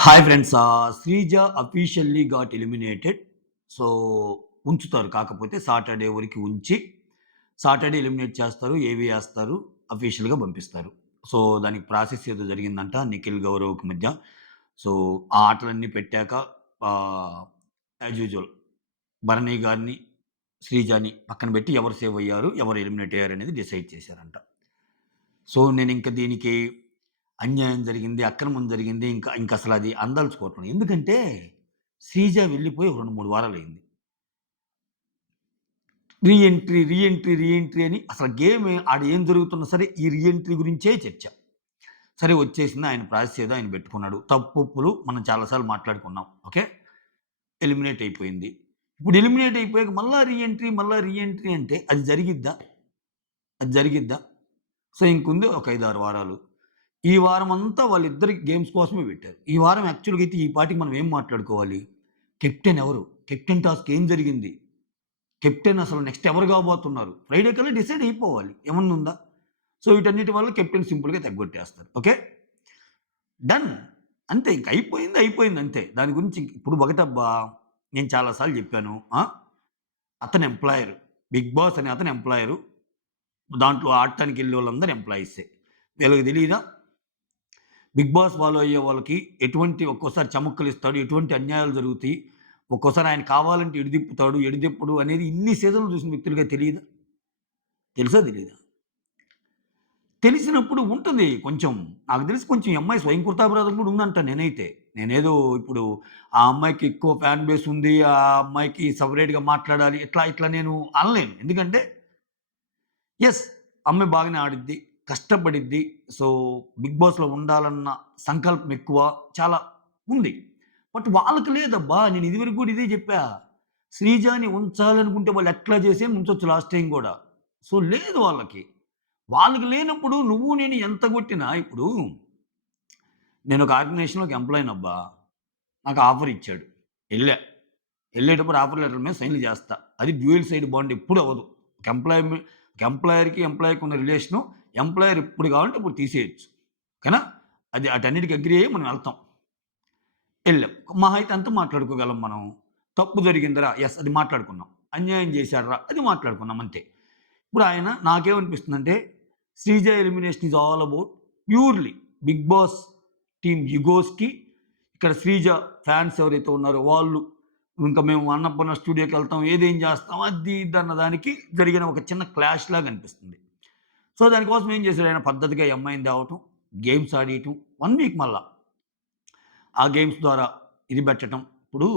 Hi friends. Sreeja officially got eliminated. So, ఉంచుతారు. కాకపోతే Saturday వరకు ఉంచి, సాటర్‌డే ఎలిమినేట్ చేస్తారు. ఏవి ఏస్తారు. అఫీషియల్‌గా పంపిస్తారు. సో, దానికి ప్రాసెస్ ఏదో జరిగిందంట నిఖిల్, గౌరవ్‌కి మధ్య. సో, ఆ ఆటలన్నీ పెట్టాక యాజ్ యూజువల్ భరణి గారిని, శ్రీజని పక్కన పెట్టి ఎవరు సేవ్ అయ్యారు, ఎవరు ఎలిమినేట్ అయ్యారనేది డిసైడ్ చేశారంట. సో, నేనింక దీనికి అన్యాయం జరిగింది, అక్రమం జరిగింది. ఇంకసలది అనదలుచుకోవట్లేదు. ఎందుకంటే, శ్రీజ వెళ్ళిపోయి 2, 3 వారాలయింది. Re entry, re entry, re entry అని అసలు ఆడ ఏం జరుగుతున్నా సరే, ఈ రీ ఎంట్రీ గురించే చర్చ. సరే వచ్చేసింది. ఆయన ప్రాసెస్ ఏదో ఆయన పెట్టుకున్నాడు. తప్పొప్పులు మనం చాలా సార్లు మాట్లాడుకున్నాం. ఓకే. ఎలిమినేట్ అయిపోయింది. ఇప్పుడు ఎలిమినేట్ అయిపోయాక మళ్ళా రీ ఎంట్రీ, మళ్ళా రీ ఎంట్రీ అంటే అది జరిగిద్దా? అది జరిగిద్దా? సో, ఇంకుంది ఒక 5, 6 వారాలు. ఈ వారమంతా వాళ్ళిద్దరికి గేమ్స్ కోసమే పెట్టారు. ఈ వారం యాక్చువల్‌గా అయితే ఈ పాటికి మనం ఏం మాట్లాడుకోవాలి? కెప్టెన్ ఎవరు? కెప్టెన్ టాస్క్ ఏం జరిగింది? కెప్టెన్ అసలు నెక్స్ట్ ఎవరు కాబోతున్నారు? ఫ్రైడే కల్లా డిసైడ్ అయిపోవాలి. ఏమన్నా ఉందా? సో, వీటన్నిటి వల్ల కెప్టెన్ సింపుల్‌గా తెగ్గొట్టేస్తారు. ఓకే. డన్. అంతే ఇంక అయిపోయింది, అయిపోయింది అంతే. దాని గురించి ఇప్పుడు ఒకటబ్బా నేను చాలా సార్లు చెప్పాను. అతను ఎంప్లాయర్. 'బిగ్ బాస్' అనే అతను ఎంప్లాయరు. దాంట్లో ఆడటానికెళ్ళేవాళ్ళందరూ ఎంప్లాయీసే. వీళ్ళకి తెలీదా? 'బిగ్ బాస్' ఫాలో అయ్యే వాళ్ళకి ఎటువంటి ఒక్కోసారి చమక్కులిస్తాడు, ఎటువంటి అన్యాయాలు జరుగుతాయి. ఒక్కోసారి ఆయన కావాలంటే ఎడిదిప్పుతాడు, ఎడిదిప్పడు అనేది ఇన్ని సీజన్‌లు చూసిన వ్యక్తులుగా తెలీదా? తెలుసా? తెలీదా? తెలిసినప్పుడు ఉంటది కొంచెం. నాకు తెలిసి కొంచెం ఈ అమ్మాయి స్వయంకృతాపరాధం కూడా ఉందంట నేనైతే. నేనేదో ఇప్పుడు ఆ అమ్మాయికి ఎక్కువ ఫ్యాన్ బేస్ ఉంది. ఆ అమ్మాయికి సెపరేట్‌గా మాట్లాడాలి. ఇట్లా నేను అనలేను. ఎందుకంటే యెస్. అమ్మాయి బాగానే ఆడిద్ది. కష్టపడిద్ది. సో, 'బిగ్ బాస్‌లో' ఉండాలన్న సంకల్పం ఎక్కువ. చాలా ఉంది. బట్ వాళ్ళకి లేదబ్బా! నేను ఇదివరకు గూడా ఇదే జెప్పా. శ్రీజాని ఉంచాలనుకుంటే వాళ్ళు ఎట్లా చేసైనా ఉంచొచ్చు లాస్ట్ టైమ్ గూడా. సో, లేదు వాళ్ళకి. వాళ్ళకి లేనప్పుడు నువ్వు నేను ఎంత గొట్టినా ఇప్పుడు నేనొక ఆర్గనైజేషన్‌లోకి ఎంప్లాయీనబ్బా! నాకు ఆఫర్ ఇచ్చాడు. ఎళ్ళా. ఎళ్ళేటప్పుడు ఆఫర్ లెటర్ మీద సైన్‌లు జేస్తా. అది డ్యూయల్ సైడ్ బాండ్ ఎప్పుడు అవ్వదు. ఒక ఎంప్లాయర్‌కి, ఎంప్లాయీకి ఉన్న రిలేషను ఎంప్లాయర్ ఎప్పుడు కావాలంటే అప్పుడు తీసేయొచ్చు. ఓకేనా? అది ఆటన్నిటికి అగ్రీ అయ్యి మనం వెళ్తాం. ఎళ్ళాం. మహా అయితే అంత మాట్లాడుకోగలం మనం. తప్పు జరిగిందిరా! యెస్. అది మాట్లాడుకున్నాం. అన్యాయం చేశాడురా! అది మాట్లాడుకున్నాం అంతే. ఇప్పుడు ఆయన నాకేమనిపిస్తుందంటే, 'Sreeja' elimination is all about purely 'Bigg Boss' team ఇగోస్‌కి ఇక్కడ 'శ్రీజ' ఫ్యాన్స్ ఎవరైతే ఉన్నారో వాళ్ళు ఇంకా మేము అన్నపూర్ణ స్టూడియోకెళ్తాం, ఏదేం చేస్తాం అది ఇది అన్న దానికి జరిగిన ఒక చిన్న క్లాష్ లాగా అనిపిస్తుంది. సో, దానికోసం ఏం చేశాడు ఆయన పద్ధతిగా ఈ అమ్మాయిని తేవటం, గేమ్స్ ఆడియటం 1 వీక్ మళ్ళా. ఆ గేమ్స్ ద్వారా ఇది పెట్టటం. ఇప్పుడు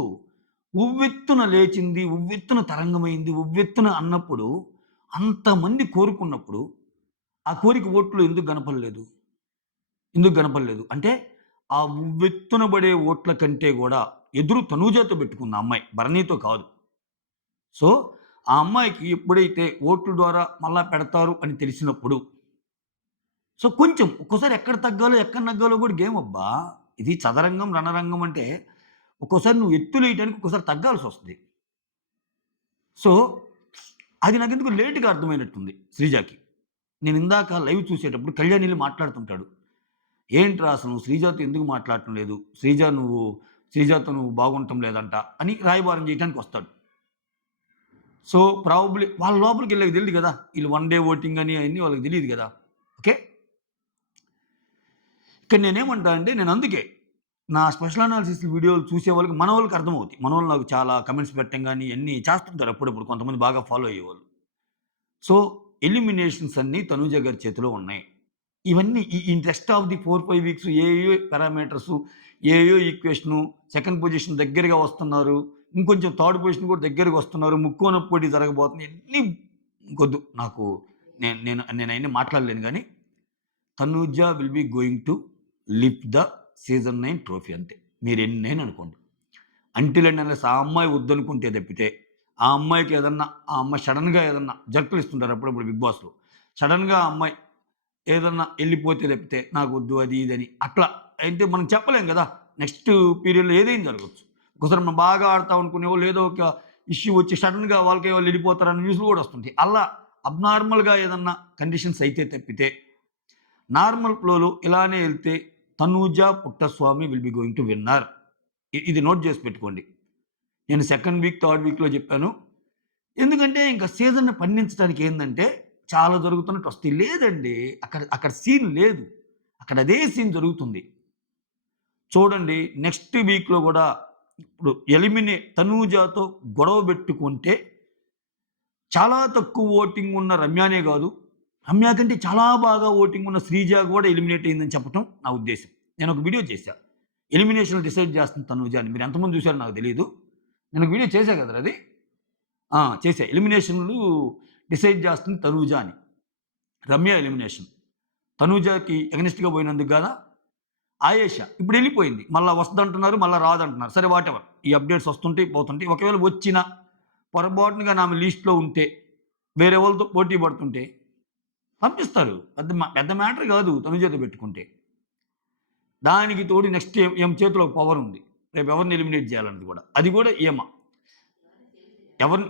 ఉవ్వెత్తున లేచింది, ఉవ్వెత్తున తరంగమైంది, ఉవ్వెత్తున అన్నప్పుడు అంతమంది కోరుకున్నప్పుడు, ఆ కోరిక ఓట్లు ఎందుకు గనపడలేదు? ఎందుకు గనపడలేదు? అంటే ఆ ఉవ్వెత్తున పడే ఓట్ల కంటే గూడా ఎదురు తనూజతో పెట్టుకుంది ఆ అమ్మాయి. భరణితో కాదు. సో, ఆ అమ్మాయికి ఎప్పుడైతే ఓట్ల ద్వారా మళ్ళా పెడతారు అని తెలిసినప్పుడు, సో, కొంచెం ఒక్కోసారి ఎక్కడ తగ్గాలో, ఎక్కడ నగ్గాలో గూడా గేమబ్బా! ఇది చదరంగం, రణరంగం అంటే ఒక్కోసారి నువ్వు ఎత్తులేయటానికి ఒక్కోసారి తగ్గాల్సొస్తది. సో, అది నాకెందుకో లేట్‌గా అర్థమైనట్టుంది శ్రీజకి. నేనిందాక లైవ్ చూసేటప్పుడు కళ్యాణ్ ఎళ్లి మాట్లాడుతుంటాడు. "ఏంట్రా అసలు నువ్వు శ్రీజాతో ఎందుకు మాట్లాడటం లేదు? శ్రీజాతో నువ్వు బాగుండటం లేదంట" అని రాయబారం చేయటానికొస్తాడు. సో, ప్రాబబ్లీ వాళ్ళ లోపలికెళ్ళాక తెలీదు గదా! ఈళ్ళు వన్ డే ఓటింగ్ అని అయన్నీ వాళ్ళకి తెలీదు గదా! ఓకే. ఇక్కడ నేనేమంటా అంటే నేనందుకే నా స్పెషల్ అనాలిసిస్ వీడియోలు చూసేవాళ్ళకి మనోళ్ళకి అర్థమవుతాయి. మనోళ్ళు నాకు చాలా కామెంట్స్ పెట్టడం గాని ఇయన్నీ చేస్తుంటారు అప్పుడప్పుడు కొంతమంది బాగా ఫాలో అయ్యేవాళ్ళు. సో, ఎలిమినేషన్స్ అన్నీ తనూజ గారి చేతిలో ఉన్నాయి. ఇవన్నీ ఈ రెస్ట్ ఆఫ్ ది 4, 5 వీక్స్ ఏయేయో పారామీటర్సు, ఏయేయో ఈక్వేషను, సెకండ్ పొజిషన్ దగ్గరగా వస్తున్నారు. ఇంకొంచెం థర్డ్ పొజిషన్ కూడా దగ్గరగా వస్తున్నారు. ముక్కోన పోటీ జరగబోతుంది. ఇయన్నీ ఇంకొద్దు నాకు. నేనయన్నీ మాట్లాడలేను గానీ, Tanuja will be going to lift the season 9 trophy అంతే. మీరెన్నైనా అనుకోండి. అంటిల్ అండ్ అన్లెస్ ఆ అమ్మాయి వద్దనుకుంటే తప్పితే, ఆ అమ్మాయికి ఏదన్నా ఆ అమ్మాయి సడెన్‌గా ఏదన్నా జర్కులిస్తుంటారు అప్పుడప్పుడు 'బిగ్ బాస్‌లో'. సడెన్‌గా ఆ అమ్మాయి ఏదన్నా ఎళ్ళిపోతే తప్పితే నాకొద్దు అది ఇది అని అట్లా అయితే మనం చెప్పలేం గదా! నెక్స్ట్ పీరియడ్‌లో ఏదైనా జరగొచ్చు. ఒక్కోసారి మనం బాగా ఆడతాం అనుకునేవాళ్ళు ఏదో ఒక ఇష్యూ వచ్చి సడెన్‌గా వాళ్ళకే వాళ్ళు ఎళ్ళిపోతారన్న న్యూస్‌లు గూడా వస్తుంటాయి. అలా అబ్నార్మల్‌గా ఏదన్నా కండిషన్స్ అయితే తప్పితే, నార్మల్ ఫ్లోలో ఇలానే ఎళ్తే Tanuja Puttaswamy will be going to winner. ఇది నోట్ చేసి పెట్టుకోండి. నేను సెకండ్ వీక్, థర్డ్ వీక్‌లో చెప్పాను. ఎందుకంటే ఇంక సీజన్‌ని పండించడానికి ఏందంటే చాలా జరుగుతున్నట్టు వస్తాయి. లేదండి. అక్కడ అక్కడ సీన్ లేదు. అక్కడ అదే సీన్ జరుగుతుంది. చూడండి నెక్స్ట్ వీక్‌లో గూడా ఇప్పుడు తనూజతో గొడవ పెట్టుకుంటే చాలా తక్కువ ఓటింగ్ ఉన్న రమ్యనే గాదు, రమ్య కంటే చాలా బాగా ఓటింగ్ ఉన్న శ్రీజ గూడా ఎలిమినేట్ అయిందని చెప్పటం నా ఉద్దేశ్యం. నేనొక వీడియో చేశా. ఎలిమినేషన్‌లు డిసైడ్ చేస్తుంది తనూజ అని. మీరు ఎంతమంది చూసారో నాకు తెలీదు. నేను ఒక వీడియో చేశా కదరా అది. చేశా. ఎలిమినేషన్‌లు డిసైడ్ చేస్తుంది తనూజ అని. రమ్య ఎలిమినేషన్. తనూజకి ఎగనెస్ట్‌గా పోయినందుకు గాదా ఆయేషా ఇప్పుడు ఎళ్ళిపోయింది. మళ్ళా వస్తదంటున్నారు, మళ్ళా రాదంటున్నారు. సరే వాటెవర్. ఈ అప్‌డేట్స్ వస్తుంటాయి, పోతుంటాయి. ఒకవేళ వచ్చినా పొరపాటున ఆమె లిస్ట్‌లో ఉంటే, వేరే వాళ్ళతో పోటీ పడుతుంటే పంపిస్తారు. పెద్ద మ్యాటర్ కాదు తనుజతో పెట్టుకుంటే. దానికి తోడు నెక్స్ట్ ఈమె చేతిలో ఒక పవర్ ఉంది. రేపు ఎవరిని ఎలిమినేట్ చేయాలన్నది కూడా. అది కూడా ఈమె. ఎవరిని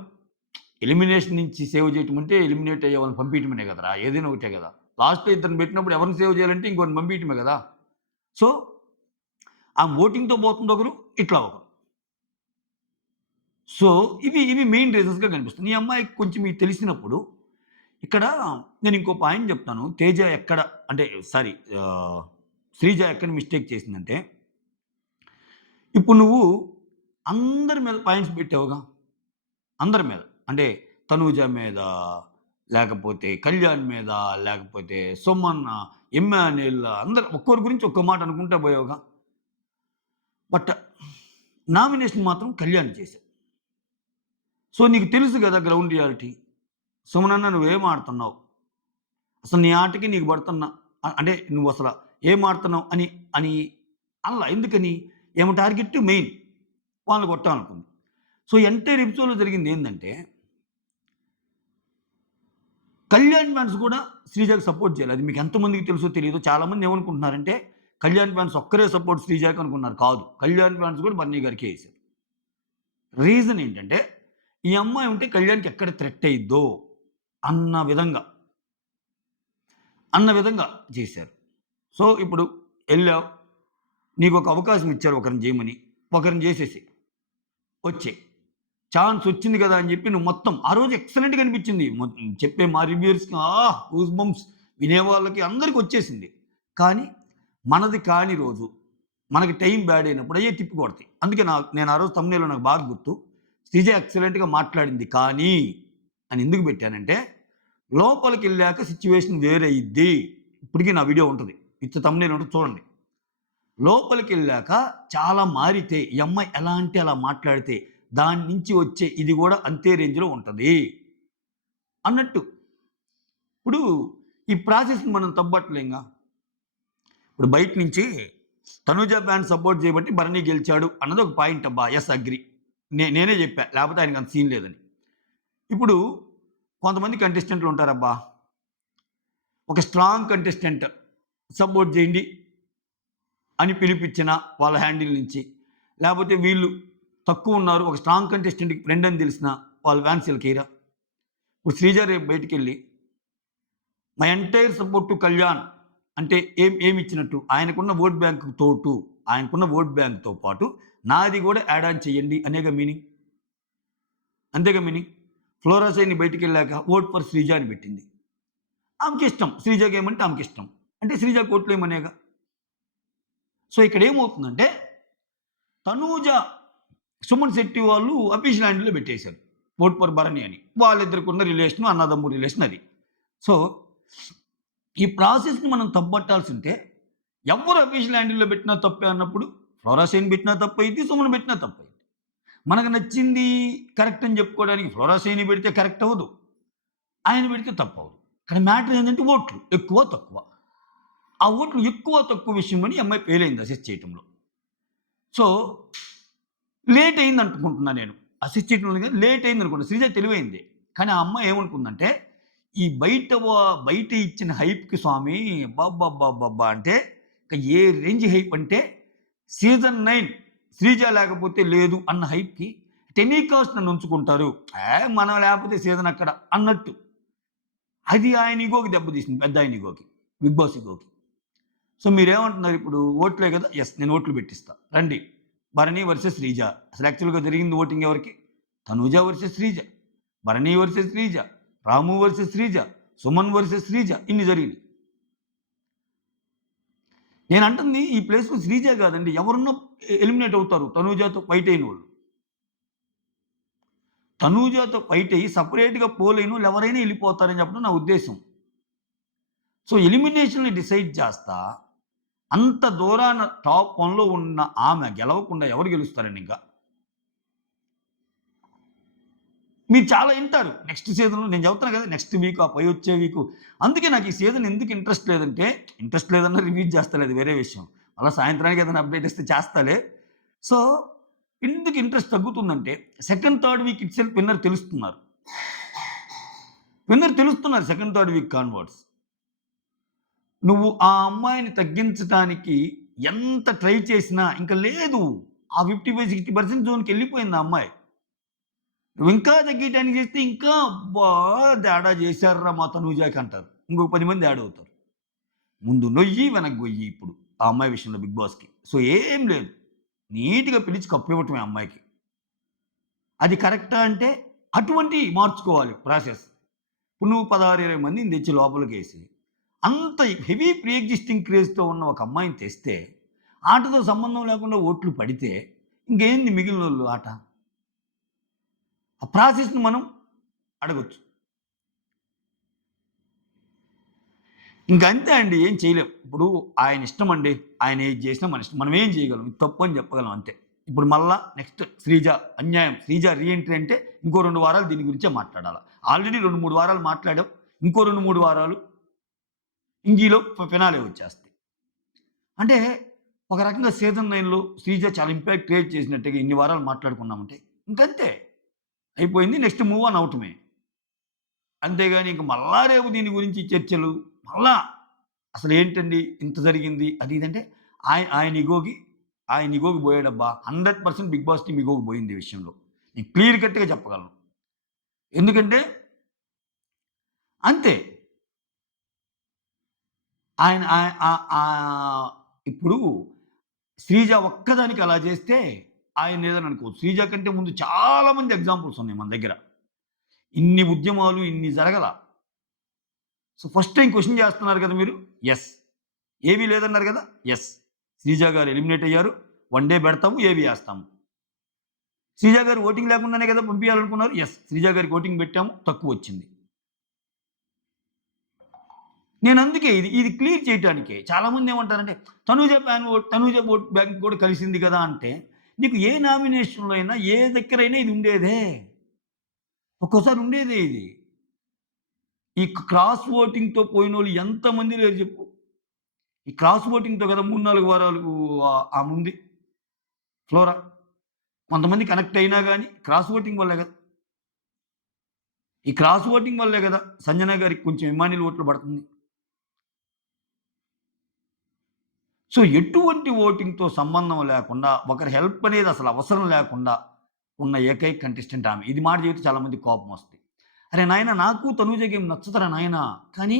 ఎలిమినేషన్ నుంచి సేవ్ చేయటం అంటే ఎలిమినేట్ అయ్యే వాళ్ళని పంపించటమే కదరా! ఏదైనా ఒకటే కదా! లాస్ట్‌లో ఇద్దరిని పెట్టినప్పుడు ఎవరిని సేవ్ చేయాలంటే ఇంకొకరిని పంపించటమే కదా! సో, ఆమె ఓటింగ్‌తో పోతుంది ఒకరు, ఇట్లా ఒకరు. సో, ఇవి మెయిన్ రీజన్స్‌గా కనిపిస్తుంది. ఈ అమ్మాయికి కొంచెం మీకు తెలిసినప్పుడు ఇక్కడ నేను ఇంకో పాయింట్ చెప్తాను. తేజ ఎక్కడ అంటే సారీ శ్రీజ ఎక్కడ మిస్టేక్ చేసిందంటే, ఇప్పుడు నువ్వు అందరి మీద పాయింట్స్ పెట్టావుగా. అందరి మీద. అంటే తనూజ మీద, లేకపోతే కళ్యాణ్ మీద, లేకపోతే సుమన్, ఇమ్మాన్యుయల్ అందరు ఒక్కొరి గురించి ఒక్కో మాట అనుకుంటా పోయావుగా. బట్ నామినేషన్ మాత్రం కళ్యాణ్ చేశావు. సో, నీకు తెలుసు కదా గ్రౌండ్ రియాలిటీ. సుమనన్న నువ్వేం ఆడుతున్నావు? అసలు నీ ఆటకి నీకు పడుతున్నా అంటే నువ్వు అసలు ఏం ఆడుతున్నావు అని అని అనలా. ఎందుకని? ఏమో టార్గెట్ మెయిన్ వాళ్ళని కొట్టాలనుకుంది. సో, ఎంటైర్ ఎపిసోడ్‌లో జరిగింది ఏందంటే, కళ్యాణ్ ఫ్యాన్స్ కూడా శ్రీజాకి సపోర్ట్ చేయాలి. అది మీకు ఎంతమందికి తెలుసో తెలీదు. చాలామంది ఏమనుకుంటున్నారంటే, కళ్యాణ్ ఫ్యాన్స్ ఒక్కరే సపోర్ట్ శ్రీజాకి అనుకున్నారు. కాదు. కళ్యాణ్ ఫ్యాన్స్ కూడా బన్నీ గారికే ఏశారు. రీజన్ ఏంటంటే, ఈ అమ్మాయి ఉంటే కళ్యాణ్‌కి ఎక్కడ థ్రెట్ అయ్యిద్దో అన్న విధంగా, చేశారు. సో, ఇప్పుడు ఎళ్ళావు. నీకొక అవకాశం ఇచ్చారు ఒకరిని చేయమని. ఒకరిని చేసేసి వచ్చేయి. ఛాన్స్ వచ్చింది కదా అని చెప్పి నువ్వు మొత్తం ఆ రోజు ఎక్సలెంట్‌గా అనిపించింది. చెప్పే మా రివ్యూయర్స్‌కి గూస్ బంప్స్ వినేవాళ్ళకి అందరికి వచ్చేసింది. కానీ మనది కాని రోజు, మనకి టైం బ్యాడ్ అయినప్పుడు అయ్యే తిప్పి కొడతాయి. అందుకే నేను ఆ రోజు థంబ్‌నెయిల్‌లో నాకు బాగా గుర్తు. శ్రీజ ఎక్సలెంట్‌గా మాట్లాడింది కానీ అని ఎందుకు పెట్టానంటే, లోపలికెళ్ళాక సిట్యుయేషన్ వేరే అయ్యిద్ది. ఇప్పటికి నా వీడియో ఉంటది. విత్ థంబ్‌నెయిల్ ఉంటది చూడండి. లోపలికెళ్ళాక చాలా మారితే ఈ అమ్మాయి ఎలా అంటే అలా మాట్లాడితే దాని నుంచి వచ్చే ఇది కూడా అంతే రేంజ్‌లో ఉంటది. అన్నట్టు. ఇప్పుడు ఈ ప్రాసెస్‌ని మనం తప్పట్లేంగా. ఇప్పుడు బయట నుంచి తనూజ ఫ్యాన్స్ సపోర్ట్ చేయబట్టి భరణి గెలిచాడు అన్నది ఒక పాయింట్ అబ్బా! Yes agree. నేనే చెప్పా. లేకపోతే ఆయనకి అంత సీన్ లేదని. ఇప్పుడు కొంతమంది కంటెస్టెంట్లు ఉంటారబ్బా! ఒక స్ట్రాంగ్ కంటెస్టెంట్ సపోర్ట్ చేయండి అని పిలిపించిన వాళ్ళ హ్యాండిల్ నుంచి, లేకపోతే వీళ్ళు తక్కువ ఉన్నారు ఒక స్ట్రాంగ్ కంటెస్టెంట్‌కి ఫ్రెండ్ అని తెలిసిన వాళ్ళ ఫ్యాన్స్ ఈళ్ళకేయరా? ఇప్పుడు శ్రీజ రేపు బయటికెళ్ళి my entire support to Kalyan అంటే ఏమిచ్చినట్టు? ఆయనకున్న ఓట్ బ్యాంక్‌తో పాటు నాది కూడా యాడ్ ఆన్ చేయండి అనేగా మీనింగ్. అంతేగా మీనింగ్. ఫ్లోరా సైని బయటికెళ్ళాక ఓట్ ఫర్ శ్రీజ అని పెట్టింది. ఆమెకిష్టం. శ్రీజకేయమంటే ఆమెకిష్టం. అంటే శ్రీజకి ఓట్లేయమనేగా. సో, ఇక్కడ ఏమవుతుందంటే తనూజ, సుమన్ శెట్టి వాళ్ళు అఫీషియల్ హ్యాండిల్‌లో పెట్టేశారు. ఓట్ ఫర్ భరణి అని. వాళ్ళిద్దరికున్న రిలేషన్ అన్నదమ్ముడు రిలేషన్ అది. సో, ఈ ప్రాసెస్‌ని మనం తప్పట్టాల్సుంటే ఎవ్వరు అఫీషియల్ హ్యాండిల్‌లో పెట్టినా తప్పే అన్నప్పుడు ఫ్లోరా సైన్ పెట్టినా తప్పయిద్ది, సుమన్ పెట్టినా తప్పయిద్ది. మనకు నచ్చింది కరెక్ట్ అని చెప్పుకోవడానికి ఫ్లోరా సైని పెడితే కరెక్ట్ అవ్వదు. ఆయన పెడితే తప్పవ్వదు. కానీ మ్యాటర్ ఏంటంటే ఓట్లు ఎక్కువ, తక్కువ. ఆ ఓట్లు ఎక్కువ, తక్కువ విషయమని ఈ అమ్మాయి ఫెయిల్ అయింది అసెస్ చేయటంలో. సో, లేట్ అయింది అనుకుంటున్నా నేను. అసెస్ చేయటంలో కాదు లేట్ అయింది అనుకున్నా. శ్రీజ తెలివైంది. కానీ ఆ అమ్మాయి ఏమనుకుందంటే, ఈ బయట ఇచ్చిన హైప్‌కి స్వామి అబ్బబ్బబ్బబ్బబ్బా! అంటే ఇక ఏ రేంజ్ హైప్ అంటే సీజన్ 9 శ్రీజ లేకపోతే లేదు అన్న హైప్‌కి టెలికాస్ట్ నన్ను ఉంచుకుంటారు. మనం లేకపోతే సీజన్ అక్కడ అన్నట్టు. అది ఆయన ఇగోకి దెబ్బతీసింది. పెద్దాయన ఇగోకి. బిగ్ బాస్ ఇగోకి. సో మీరేమంటున్నారు ఇప్పుడు ఓట్లే కదా! యెస్. నేను ఓట్లు పెట్టిస్తా. రండి. భరణి వర్సెస్ శ్రీజ. అసలు యాక్చువల్‌గా జరిగింది ఓటింగ్ ఎవరికి? Tanuja versus Sreeja. Bharani versus Sreeja. Ramu versus Sreeja. Suman versus Sreeja. ఇన్ని జరిగినియి. నేనంటుంది ఈ ప్లేస్‌లో శ్రీజ కాదండి. ఎవరున్నా ఎలిమినేట్ అవుతారు. తనూజతో ఫైట్ అయినోళ్ళు. తనూజతో ఫైట్ అయ్యి సెపరేట్‌గా పోలైనోళ్ళు ఎవరైనా ఎళ్ళిపోతారని చెప్పడం నా ఉద్దేశ్యం. సో, ఎలిమినేషన్‌ని డిసైడ్ చేస్తా అంత దూరాన టాప్ 1లో ఉన్న ఆమె గెలవకుండా ఎవరు గెలుస్తారండి ఇంకా? మీరు చాలా ఇంటారు. నెక్స్ట్ సీజన్‌లో నేను చెప్తున్నా కదా! నెక్స్ట్ వీక్, ఆ పై వచ్చే వీకు. అందుకే నాకు ఈ సీజన్ ఎందుకు ఇంట్రెస్ట్ లేదంటే, ఇంట్రెస్ట్ లేదన్నా రివ్యూ చేస్తాలే అది వేరే విషయం. మళ్ళా సాయంత్రానికి ఏదైనా అప్డేట్ ఇస్తే చేస్తాలే. సో, ఎందుకు ఇంట్రెస్ట్ తగ్గుతుందంటే, second, third week itself winner తెలుస్తున్నారు. విన్నర్ తెలుస్తున్నారు సెకండ్, థర్డ్ వీక్ కాన్వర్డ్స్. నువ్వు ఆ అమ్మాయిని తగ్గించటానికి ఎంత ట్రై చేసినా ఇంక లేదు. ఆ 55, 60% జోన్‌కెళ్ళిపోయింది ఆ అమ్మాయి. నువ్వింకా తగ్గియటానికి చేస్తే ఇంకా అబ్బా! తేడా చేశార్రా మా తనూజాకి అంటారు. ఇంకొక 10 మంది యాడ్ అవుతారు. ముందు నొయ్యి, వెనక్కి గొయ్యి ఇప్పుడు ఆ అమ్మాయి విషయంలో బిగ్ బాస్‌కి. సో, ఏం లేదు. నీట్‌గా పిలిచి కప్పివ్వటమే ఆ అమ్మాయికి. అది కరెక్టా అంటే అటువంటియి మార్చుకోవాలి ప్రాసెస్. ఇప్పుడు నువ్వు 16, 20 మందిని తెచ్చి లోపలికేసి అంత హెవీ ప్రీ ఎగ్జిస్టింగ్ క్రేజ్‌తో ఉన్న ఒక అమ్మాయిని తెస్తే, ఆటతో సంబంధం లేకుండా ఓట్లు పడితే ఇంకేంది మిగిలినోళ్ళు ఆట? ఆ ప్రాసెస్‌ని మనం అడగొచ్చు. ఇంకంతే అండి. ఏం చేయలేం. ఇప్పుడు ఆయన ఇష్టమండి. ఆయన ఏది చేసినా మన ఇష్టం. మనం ఏం చేయగలం? ఇది తప్పు అని చెప్పగలం అంతే. ఇప్పుడు మళ్ళా నెక్స్ట్ శ్రీజ అన్యాయం. శ్రీజ రీ ఎంట్రీ అంటే ఇంకో 2 వారాలు దీని గురించే మాట్లాడాల. ఆల్రెడీ 2, 3 వారాలు మాట్లాడాం. ఇంకో 2, 3 వారాలు ఈలోపు ఫినాలే వచ్చేస్తాయి. అంటే ఒక రకంగా సీజన్ 9లో శ్రీజ చాలా ఇంపాక్ట్ క్రియేట్ చేసినట్టుగా ఇన్ని వారాలు మాట్లాడుకున్నామంటే ఇంకంతే. అయిపోయింది. నెక్స్ట్ మూవ్ ఆన్ అవ్వటమే. అంతేగాని ఇంక మళ్ళా రేపు దీని గురించి చర్చలు, మళ్ళా అసలేంటండి ఇంత జరిగింది అది ఇది అంటే ఆయన ఇగోకి పోయాడబ్బా! 100% బిగ్ బాస్ టీమ్ ఇగోకి పోయింది ఈ విషయంలో. నేను క్లియర్ కట్‌గా చెప్పగలను. ఎందుకంటే అంతే. ఆయన ఆహ్, ఆహ్, ఆహ్, ఇప్పుడు శ్రీజ ఒక్కదానికి అలా చేస్తే ఆయన్నేదైనా అనుకోవచ్చు. శ్రీజ కంటే ముందు చాలా మంది ఎగ్జాంపుల్స్ ఉన్నాయి మన దగ్గర. ఇన్ని ఉద్యమాలు ఇన్ని జరగల. సో, ఫస్ట్ టైమ్ క్వెషన్ చేస్తున్నారు కదా మీరు. యెస్. ఏవీ లేదన్నారు కదా! యెస్. శ్రీజ గారు ఎలిమినేట్ అయ్యారు. వన్ డే పెడతాము. ఏవి ఏస్తాము. శ్రీజ గారు ఓటింగ్ లేకుండానే కదా పంపియాలనుకున్నారు. యెస్. శ్రీజ గారికి ఓటింగ్ పెట్టాము. తక్కువొచ్చింది. నేనందుకే ఇది క్లియర్ చేయటానికే. చాలామంది ఏమంటారంటే తనూజ ఓట్ బ్యాంక్ కూడా కలిసింది కదా! అంటే నీకు ఏ నామినేషన్‌లో అయినా ఏ దగ్గరైనా ఇది ఉండేదే. ఒక్కోసారి ఉండేదే ఇది. ఈ క్రాస్ ఓటింగ్‌తో పోయినోళ్ళు ఎంతమంది లేరు చెప్పు. ఈ క్రాస్ ఓటింగ్‌తో కదా 3, 4 వారాలు ఆముంది ఫ్లోరా. కొంతమంది కనెక్ట్ అయినా గాని క్రాస్ ఓటింగ్ వల్లే కదా! ఈ క్రాస్ ఓటింగ్ వల్లే కదా! సంజన గారికి కొంచెం ఇమానియల్ ఓట్లు పడుతుంది. సో, ఎటువంటి ఓటింగ్‌తో సంబంధం లేకుండా, ఒకరి హెల్ప్ అనేది అసలు అవసరం లేకుండా ఉన్న ఏకైక కంటెస్టెంట్ ఆమె. ఇది మాట చెబితే చాలా మందికి కోపమొస్తది. అరె నాయనా! నాకు తనూజకి ఏం నచ్చదురా నాయనా! కానీ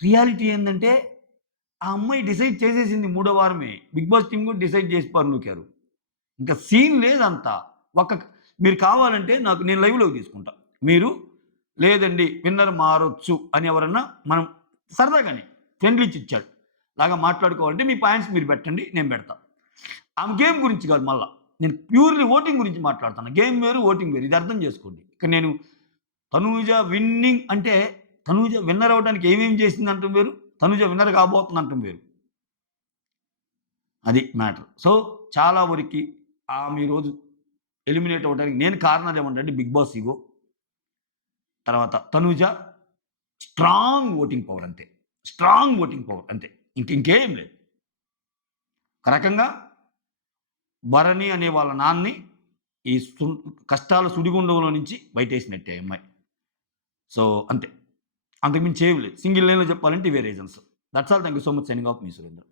రియాలిటీ ఏందంటే, ఆ అమ్మాయి డిసైడ్ చేసేసింది మూడో వారమే. బిగ్ బాస్ టీమ్ కూడా డిసైడ్ చేసి పర్నుకారు. ఇంక సీన్ లేదంతా. ఒక మీరు కావాలంటే నేను లైవ్‌లోకి తీసుకుంటా. మీరు లేదండి విన్నర్ మారొచ్చు అని ఎవరన్నా మనం సరదాగానే ఫ్రెండ్లీ చిట్ చాట్ లాగా మాట్లాడుకోవాలంటే మీ పాయింట్స్ మీరు పెట్టండి. నేను పెడతా. ఆమె గేమ్ గురించి కాదు మళ్ళా. నేను ప్యూర్‌లీ ఓటింగ్ గురించి మాట్లాడుతున్నా. గేమ్ వేరు, ఓటింగ్ వేరు. ఇది అర్థం చేసుకోండి. ఇక్కడ నేను తనూజ విన్నింగ్ అంటే తనూజ విన్నర్ అవ్వడానికి ఏమేమి చేసిందంటం వేరు. తనూజ విన్నర్ కాబోతుందంటం వేరు. అది మ్యాటర్. సో, చాలా వరకి ఆమె ఈరోజు ఎలిమినేట్ అవ్వడానికి నేను కారణాలు ఏమంటే బిగ్ బాస్ ఇగో. తర్వాత తనూజ స్ట్రాంగ్ ఓటింగ్ పవర్ అంతే. స్ట్రాంగ్ ఓటింగ్ పవర్ అంతే. ఇంకేం లేదు. ఒక రకంగా భరణి అనే వాళ్ళ నాన్నని ఈ కష్టాల సుడిగుండంలో నుంచి బయటేసినట్టే ఆ అమ్మాయి. సో, అంతే. అంతకు మించి ఏమి లేదు. సింగిల్ లైన్‌లో చెప్పాలంటే ఇవే reasons. That's all. Thank you so much. Signing off me Surendra.